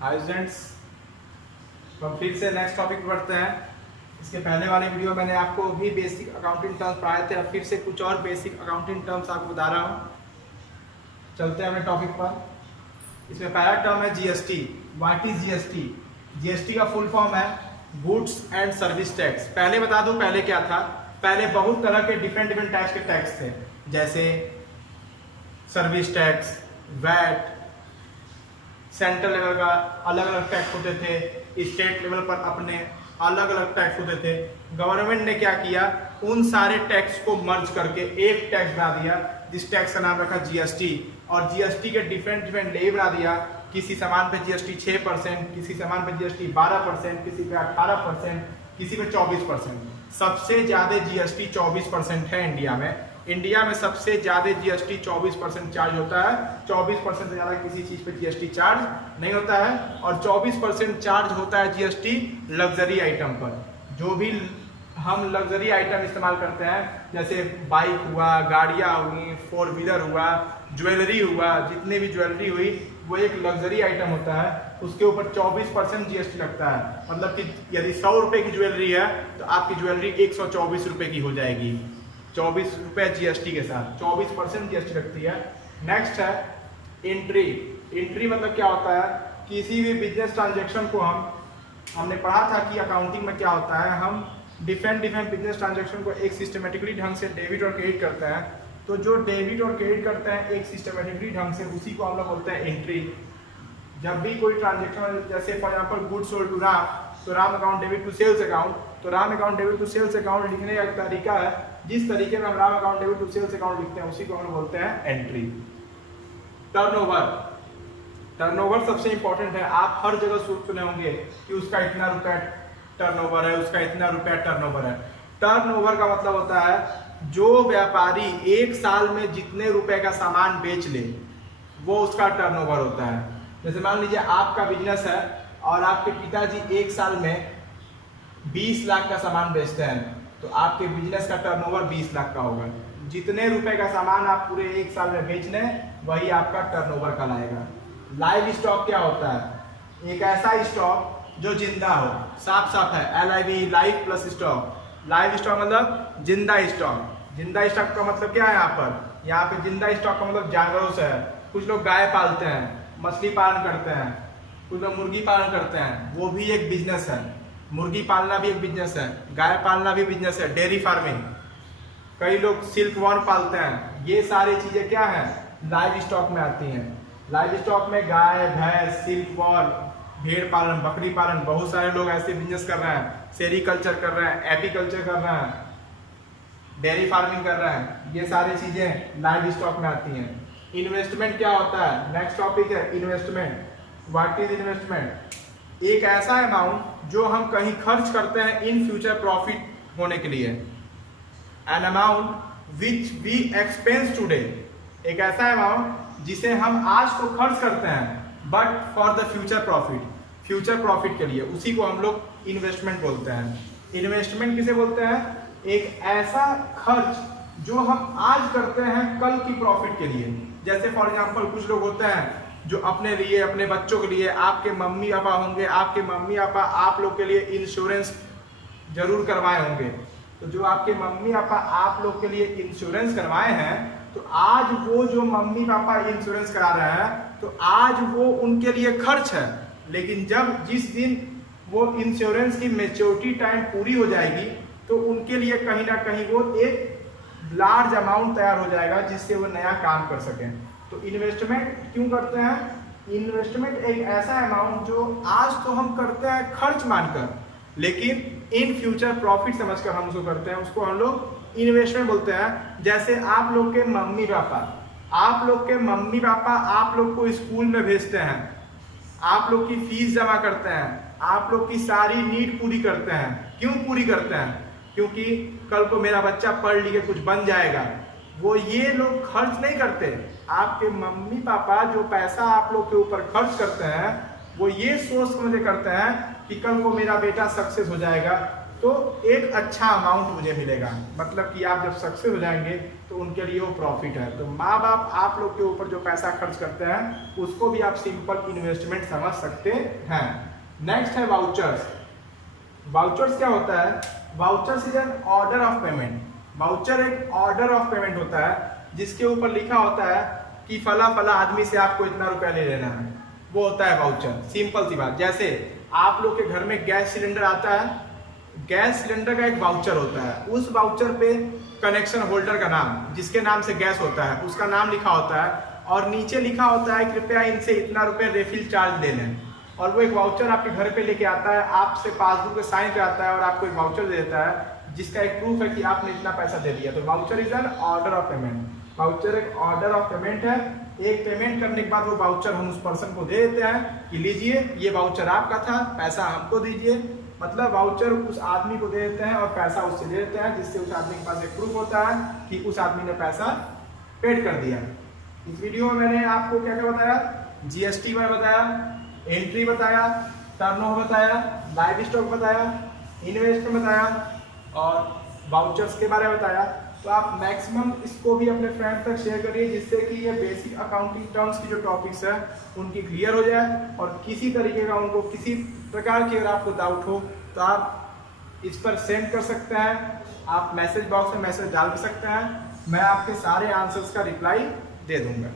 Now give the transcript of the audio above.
Hi students, तो हम फिर से नेक्स्ट टॉपिक पर बढ़ते हैं। इसके पहले वाले वीडियो मैंने आपको भी बेसिक अकाउंटिंग टर्म्स पढ़ाए थे। अब फिर से कुछ और बेसिक अकाउंटिंग टर्म्स आपको बता रहा हूँ। चलते हैं अपने टॉपिक पर। इसमें पहला टर्म है GST. What is GST? GST का फुल फॉर्म है गुड्स एंड सर्विस टैक्स। पहले बता दूं पहले क्या था। पहले बहुत तरह के डिफरेंट डिफरेंट टाइप्स के टैक्स थे, जैसे service tax, VAT, central level का अलग अलग टैक्स होते थे, स्टेट लेवल पर अपने अलग अलग टैक्स होते थे। गवर्नमेंट ने क्या किया, उन सारे टैक्स को मर्ज करके एक टैक्स बना दिया, जिस टैक्स का नाम रखा जीएसटी। और जीएसटी के डिफरेंट डिफरेंट लेवल बना दिया। किसी सामान पे जीएसटी 6%, किसी सामान पे जीएसटी 12%, किसी पे 18%, किसी पे 24%। सबसे ज्यादा जीएसटी 24% है इंडिया में। इंडिया में सबसे ज्यादा जीएसटी 24% चार्ज होता है। 24% से ज्यादा किसी चीज पे जीएसटी चार्ज नहीं होता है। और 24% चार्ज होता है जीएसटी लग्जरी आइटम पर। जो भी हम लग्जरी आइटम इस्तेमाल करते हैं, जैसे बाइक हुआ, गाड़ियाँ हुई, 4 व्हीलर हुआ, ज्वेलरी हुआ, जितने भी ज्वेलरी हुई वो एक लग्जरी आइटम होता है, उसके ऊपर 24% जीएसटी लगता है। मतलब कि यदि 100 रुपये की ज्वेलरी है तो आपकी ज्वेलरी 124 रुपये की हो जाएगी, 24 रुपये जीएसटी के साथ। 24% जीएसटी लगती है। नेक्स्ट है एंट्री। एंट्री मतलब क्या होता है, किसी भी बिजनेस ट्रांजेक्शन को हमने पढ़ा था कि अकाउंटिंग में क्या होता है, हम डिफरेंट डिफरेंट बिजनेस ट्रांजेक्शन को एक सिस्टमेटिकली ढंग से डेबिट और क्रेडिट करते हैं। तो जो डेबिट और क्रेडिट करते हैं एक सिस्टमेटिकली ढंग से, उसी को हम लोग बोलते हैं एंट्री। जब भी कोई ट्रांजेक्शन, जैसे for example goods sold to Ram, तो Ram account debit to sales account, तो Ram account debit to sales account लिखने का एक तरीका है। जिस तरीके में हम Ram account debit to sales account लिखते हैं उसी को हम बोलते हैं एंट्री। टर्नओवर। टर्नओवर सबसे इंपॉर्टेंट है। आप हर जगह सुने होंगे कि उसका इतना रुपया टर्नओवर है, उसका इतना रुपया टर्नओवर है। टर्नओवर का मतलब होता है जो व्यापारी एक साल में जितने रुपए का सामान बेच ले वो उसका टर्नओवर होता है। जैसे मान लीजिए आपका बिजनेस है और आपके पिताजी एक साल में 20 लाख का सामान बेचते हैं, तो आपके बिजनेस का टर्नओवर 20 लाख का होगा। जितने रुपए का सामान आप पूरे एक साल में बेच लें वही आपका टर्नओवर कहलाएगा। लाइव स्टॉक क्या होता है, एक ऐसा स्टॉक जो जिंदा हो, साफ साफ है, LIV, live plus stock. Live stock मतलब जिंदा स्टॉक। जिंदा स्टॉक का मतलब क्या है, यहाँ पे जिंदा स्टॉक का मतलब जानवरों से है। कुछ लोग गाय पालते हैं, मछली पालन करते हैं, कुछ लोग मुर्गी पालन करते हैं, वो भी एक बिजनेस है। मुर्गी पालना भी एक बिजनेस है, गाय पालना भी बिजनेस है, डेयरी फार्मिंग। कई लोग सिल्क वॉर्म पालते हैं। ये सारी चीजें क्या है, लाइव स्टॉक में आती हैं। लाइव स्टॉक में गाय, भैंस, सिल्क वॉर्म, भेड़ पालन, बकरी पालन, बहुत सारे लोग ऐसे बिजनेस कर रहे हैं। सेरीकल्चर कर रहे हैं, एपीकल्चर कर रहे हैं, डेयरी फार्मिंग कर रहे हैं। ये सारी चीजें लाइव स्टॉक में आती हैं। इन्वेस्टमेंट क्या होता है, नेक्स्ट टॉपिक है इन्वेस्टमेंट। What is investment? एक ऐसा अमाउंट जो हम कहीं खर्च करते हैं इन फ्यूचर प्रॉफिट होने के लिए। An amount which we expense today. एक ऐसा अमाउंट जिसे हम आज तो खर्च करते हैं but for the future profit, future profit के लिए, उसी को हम लोग इन्वेस्टमेंट बोलते हैं। इन्वेस्टमेंट किसे बोलते हैं, एक ऐसा खर्च जो हम आज करते हैं कल की प्रॉफिट के लिए। जैसे फॉर एग्जांपल कुछ लोग होते हैं जो अपने लिए, अपने बच्चों के लिए, आपके मम्मी पापा होंगे, आपके मम्मी पापा आप लोग के लिए इंश्योरेंस जरूर करवाए होंगे। तो जो आपके मम्मी पापा आप लोग के लिए इंश्योरेंस करवाए हैं, तो आज वो जो मम्मी पापा इंश्योरेंस करा रहे हैं, तो आज वो उनके लिए खर्च है। लेकिन जब जिस दिन वो इंश्योरेंस की मैच्योरिटी टाइम पूरी हो जाएगी, तो उनके लिए कहीं ना कहीं वो एक लार्ज अमाउंट तैयार हो जाएगा जिससे वो नया काम कर सकें। तो इन्वेस्टमेंट क्यों करते हैं? इन्वेस्टमेंट एक ऐसा अमाउंट जो आज तो हम करते हैं खर्च मानकर, लेकिन इन फ्यूचर प्रॉफिट समझकर हम उसको करते हैं, उसको हम लोग इन्वेस्टमेंट बोलते हैं। जैसे आप लोग के मम्मी पापा आप लोग को स्कूल में भेजते हैं, आप लोग की फीस जमा करते हैं, आप लोग की सारी नीड पूरी करते हैं। क्यों पूरी करते हैं? क्योंकि कल को मेरा बच्चा पढ़ लिख के कुछ बन जाएगा। वो ये लोग खर्च नहीं करते। आपके मम्मी पापा जो पैसा आप लोग के ऊपर खर्च करते हैं, वो ये सोच समझ करते हैं कि कल को मेरा बेटा सक्सेस हो जाएगा, तो एक अच्छा अमाउंट मुझे मिलेगा, मतलब कि आप जब सक्सेस हो जाएंगे तो उनके लिए वो प्रॉफिट है। तो माँ बाप आप लोग के ऊपर जो पैसा खर्च करते हैं उसको भी आप सिंपल इन्वेस्टमेंट समझ सकते हैं। नेक्स्ट है वाउचर्स। वाउचर्स क्या होता है? Vouchers is an order of payment. Voucher एक ऑर्डर ऑफ पेमेंट होता है जिसके ऊपर लिखा होता है कि फला फला आदमी से आपको इतना रुपया ले लेना है, वो होता है वाउचर। सिंपल सी बात, जैसे आप लोग के घर में गैस सिलेंडर आता है, गैस सिलेंडर का एक वाउचर होता है, उस वाउचर पे कनेक्शन होल्डर का नाम, जिसके नाम से गैस होता है, उसका नाम लिखा होता है और नीचे लिखा होता है कृपया इनसे इतना रुपये रिफिल चार्ज ले लें। और वो एक वाउचर आपके घर पे लेके आता है, आपसे पासबुक पे साइन कराता है और आपको एक वाउचर दे देता है जिसका एक प्रूफ है कि आपने इतना पैसा दे दिया। तो voucher is an order of payment. Voucher एक ऑर्डर ऑफ पेमेंट है। एक पेमेंट करने के बाद वो वाउचर हम उस पर्सन को दे देते हैं कि लीजिए ये वाउचर आपका था, पैसा हमको दीजिए। मतलब वाउचर उस आदमी को दे देते हैं और पैसा उससे दे देते हैं, जिससे उस आदमी के पास एक प्रूफ होता है कि उस आदमी ने पैसा पेड कर दिया। इस वीडियो में मैंने आपको क्या क्या बताया? जीएसटी में बताया, एंट्री बताया, टर्नओवर बताया, लाइव स्टॉक बताया, इन्वेस्टमेंट बताया और वाउचर्स के बारे में बताया। तो आप मैक्सिमम इसको भी अपने फ्रेंड तक शेयर करिए जिससे कि ये बेसिक अकाउंटिंग टर्म्स की जो टॉपिक्स है उनकी क्लियर हो जाए और किसी तरीके का उनको किसी प्रकार की अगर आपको डाउट हो तो आप इस पर सेंड कर सकते हैं। आप मैसेज बॉक्स में मैसेज डाल भी सकते हैं, मैं आपके सारे आंसर्स का रिप्लाई दे दूंगा।